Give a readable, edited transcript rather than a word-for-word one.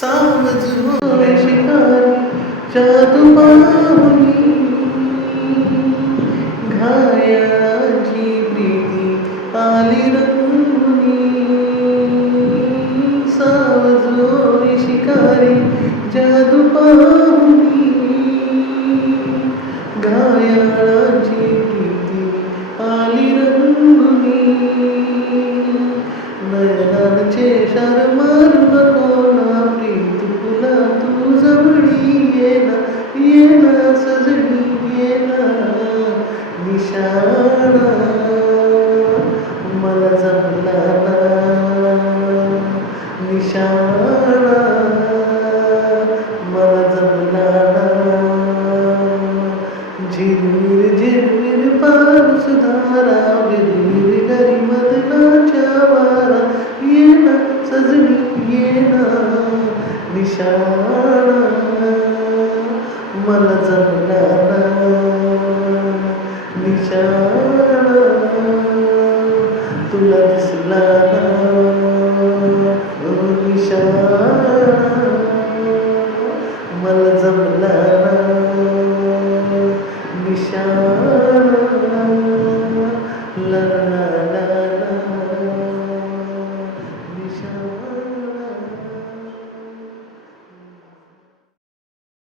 सावज होय शिकारी जादू पाहुनी घायाळाची प्रीती आली रंगुनी सावज होय शिकारी जादू पाहुनी घायाळाची प्रीती आली रंगुनी नयनांचे शार मारू नको ना प्रीत तुला तू जवळी ये ना सजनी ये ना निशाणा मला जमला ना निशाणा मला जमला ना झिरमिर झिरमिर पाऊस धारा विरविर घरी मदनाच्या वारा ये ना सजनी ये ना निशाणा मला जमला ना निशाणा तुला दिसला ना निशाणा मला जमला ना निशाणा ला ला ला